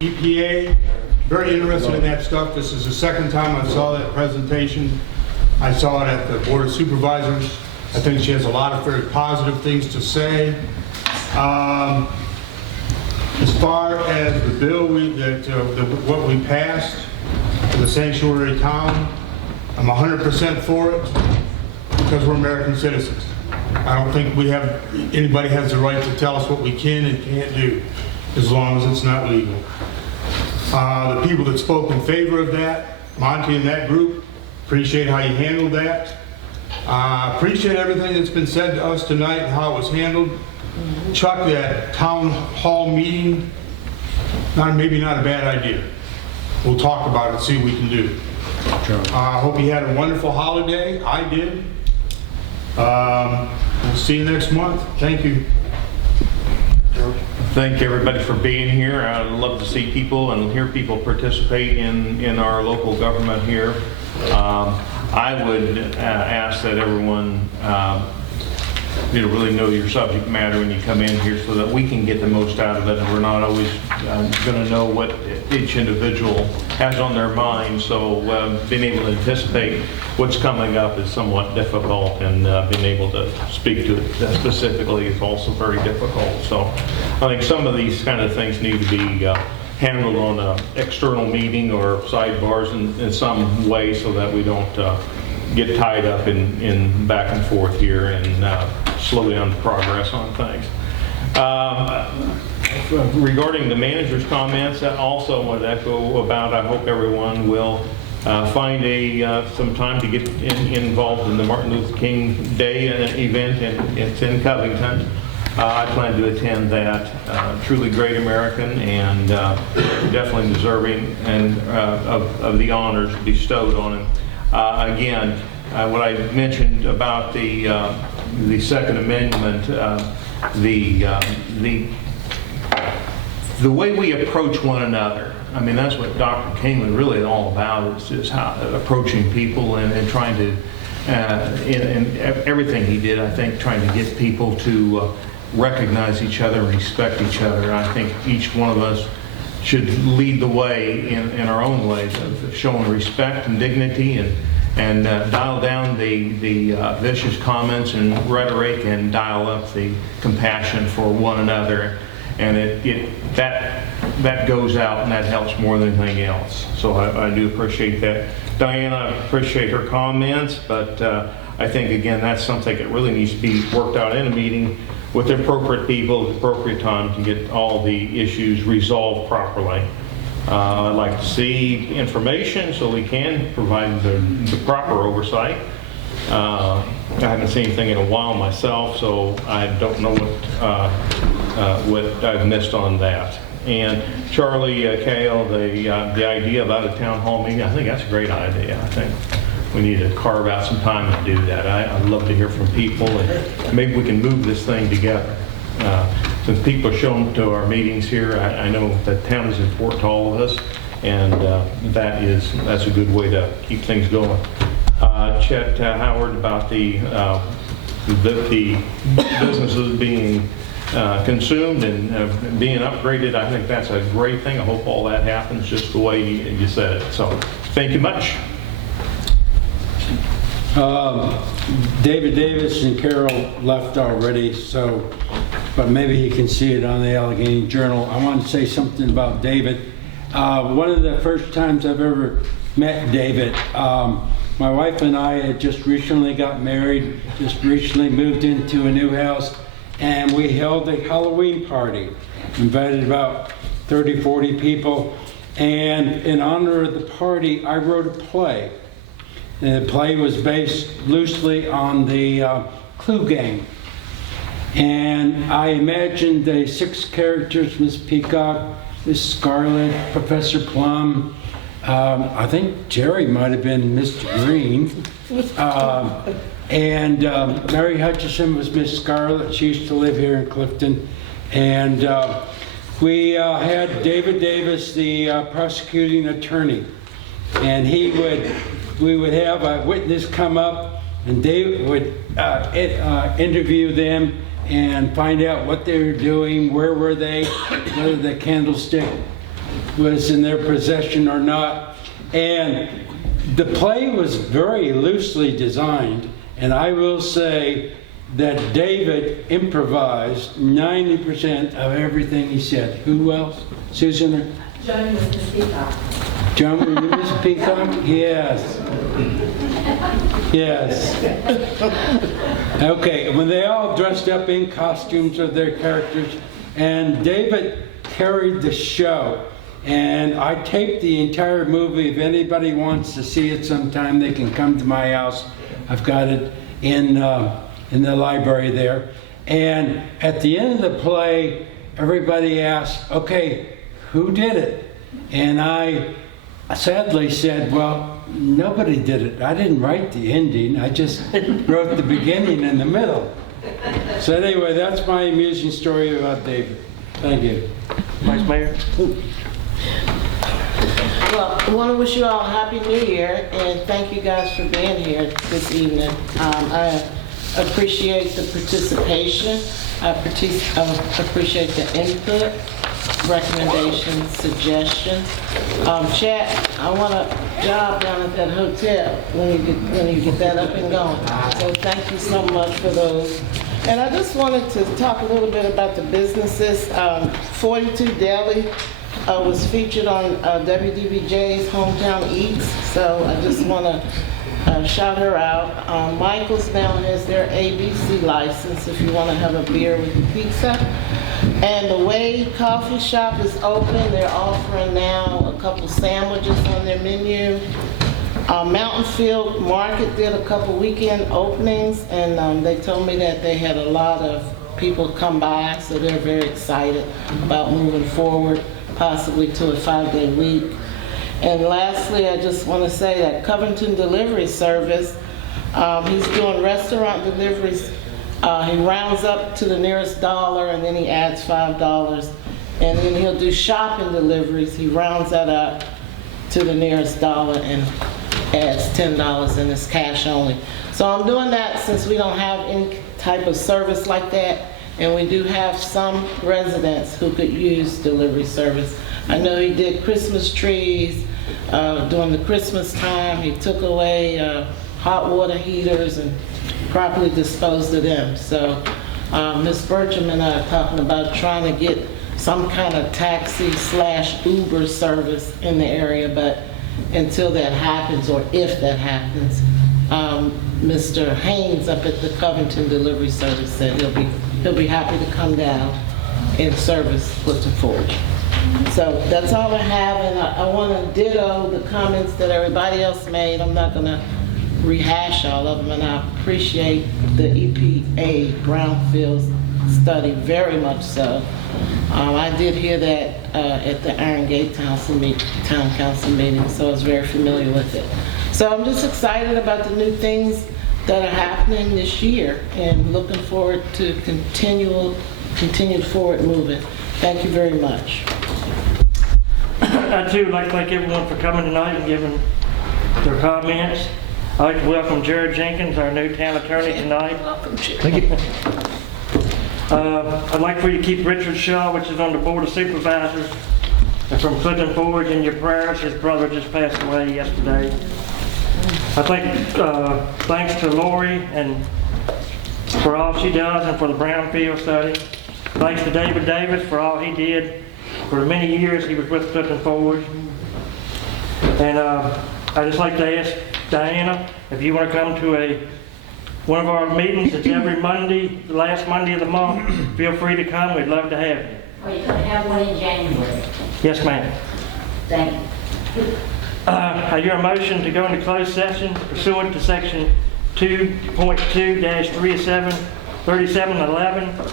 EPA, very interested in that stuff. This is the second time I saw that presentation. I saw it at the Board of Supervisors. I think she has a lot of very positive things to say. As far as the bill what we passed for the sanctuary town, I'm 100% for it because we're American citizens. I don't think anybody has the right to tell us what we can and can't do as long as it's not legal. The people that spoke in favor of that, Monty and that group, appreciate how you handled that. Appreciate everything that's been said to us tonight and how it was handled. Chuck, that town hall meeting, maybe not a bad idea. We'll talk about it, see what we can do. I hope you had a wonderful holiday. I did. We'll see you next month. Thank you. Thank everybody for being here. I'd love to see people and hear people participate in our local government here. I would ask that everyone really know your subject matter when you come in here so that we can get the most out of it, and we're not always going to know what each individual has on their mind. So being able to anticipate what's coming up is somewhat difficult, and being able to speak to it specifically is also very difficult. So I think some of these kind of things need to be handled on an external meeting or sidebars in some way so that we don't get tied up in back and forth here and slow down the progress on things. Regarding the manager's comments, I also want to echo about I hope everyone will find some time to get involved in the Martin Luther King Day event, and it's in Covington. I plan to attend that. Truly great American, and definitely deserving of the honors bestowed on him. Again, what I mentioned about the Second Amendment, the way we approach one another. I mean, that's what Dr. King was really all about, is how approaching people and trying to, in everything he did, I think, trying to get people to recognize each other and respect each other. I think each one of us should lead the way in our own ways of showing respect and dignity, and dial down the vicious comments and rhetoric, and dial up the compassion for one another. And that goes out, and that helps more than anything else. So I do appreciate that. Diana, I appreciate her comments, but I think, again, that's something that really needs to be worked out in a meeting with the appropriate people at the appropriate time to get all the issues resolved properly. I'd like to see information so we can provide the proper oversight. I haven't seen anything in a while myself, so I don't know what I've missed on that. And Charlie Kale, the idea about a town hall meeting, I think that's a great idea. I think we need to carve out some time to do that. I'd love to hear from people, and maybe we can move this thing together. Since people are showing to our meetings here, I know that town is important to all of us, and that's a good way to keep things going. Chet Howard, about the businesses being consumed and being upgraded, I think that's a great thing. I hope all that happens just the way you said it. So thank you much. David Davis and Carol left already, but maybe he can see it on the Allegheny Journal. I want to say something about David. One of the first times I've ever met David, my wife and I had just recently got married, just recently moved into a new house, and we held a Halloween party. Invited about 30, 40 people, and in honor of the party, I wrote a play. The play was based loosely on the Clue game. And I imagined the 6 characters: Miss Peacock, Miss Scarlet, Professor Plum. I think Jerry might have been Mr. Green. And Mary Hutchison was Miss Scarlet. She used to live here in Clifton. And we had David Davis, the prosecuting attorney. And we would have a witness come up, and David would interview them and find out what they were doing, where were they, whether the candlestick was in their possession or not. And the play was very loosely designed, and I will say that David improvised 90% of everything he said. Who else? Susan? Joan was the speaker. John, were you Miss Peacock? Yes. Yes. Okay, when they all dressed up in costumes of their characters, and David carried the show. And I taped the entire movie. If anybody wants to see it sometime, they can come to my house. I've got it in the library there. And at the end of the play, everybody asked, okay, who did it? And I sadly said, well, nobody did it. I didn't write the ending. I just wrote the beginning and the middle. So anyway, that's my amusing story about David. Thank you. Vice Mayor. Well, I want to wish you all a Happy New Year, and thank you guys for being here this evening. I appreciate the participation. I appreciate the input, recommendations, suggestions. Chat, I want a job down at that hotel when you get that up and going. So thank you so much for those. And I just wanted to talk a little bit about the businesses. 42 Deli was featured on WDBJ's Hometown Eats, so I just want to shout her out. Michael's now has their ABC license if you want to have a beer with a pizza. And the Wade Coffee Shop is open. They're offering now a couple sandwiches on their menu. Mountain Field Market did a couple weekend openings, and they told me that they had a lot of people come by, so they're very excited about moving forward, possibly to a 5-day week. And lastly, I just want to say that Covington Delivery Service, he's doing restaurant deliveries. He rounds up to the nearest dollar, and then he adds $5. And then he'll do shopping deliveries. He rounds that up to the nearest dollar and adds $10, and it's cash only. So I'm doing that since we don't have any type of service like that, and we do have some residents who could use delivery service. I know he did Christmas trees during the Christmas time. He took away hot water heaters and properly disposed of them. So Ms. Bertram and I are talking about trying to get some kind of taxi/Uber service in the area, but until that happens, or if that happens, Mr. Haynes up at the Covington Delivery Service said he'll be happy to come down and service Clifton Forge. So that's all I have, and I want to ditto the comments that everybody else made. I'm not going to rehash all of them, and I appreciate the EPA brownfields study very much so. I did hear that at the Iron Gate Town Council meeting, so I was very familiar with it. So I'm just excited about the new things that are happening this year, and looking forward to continued forward movement. Thank you very much. I too would like to thank everyone for coming tonight and giving their comments. I'd like to welcome Jared Jenkins, our new town attorney tonight. Welcome, Chair. Thank you. I'd like for you to keep Richard Shaw, which is on the Board of Supervisors, and from Clifton Forge in your prayers. His brother just passed away yesterday. I think thanks to Lori and for all she does and for the brownfield study. Thanks to David Davis for all he did for the many years he was with Clifton Forge. And I'd just like to ask Diana if you want to come to one of our meetings. It's every Monday, the last Monday of the month. Feel free to come. We'd love to have you. Are you going to have one in January? Yes, ma'am. Thank you. I hear a motion to go into closed session pursuant to section 2.2-3711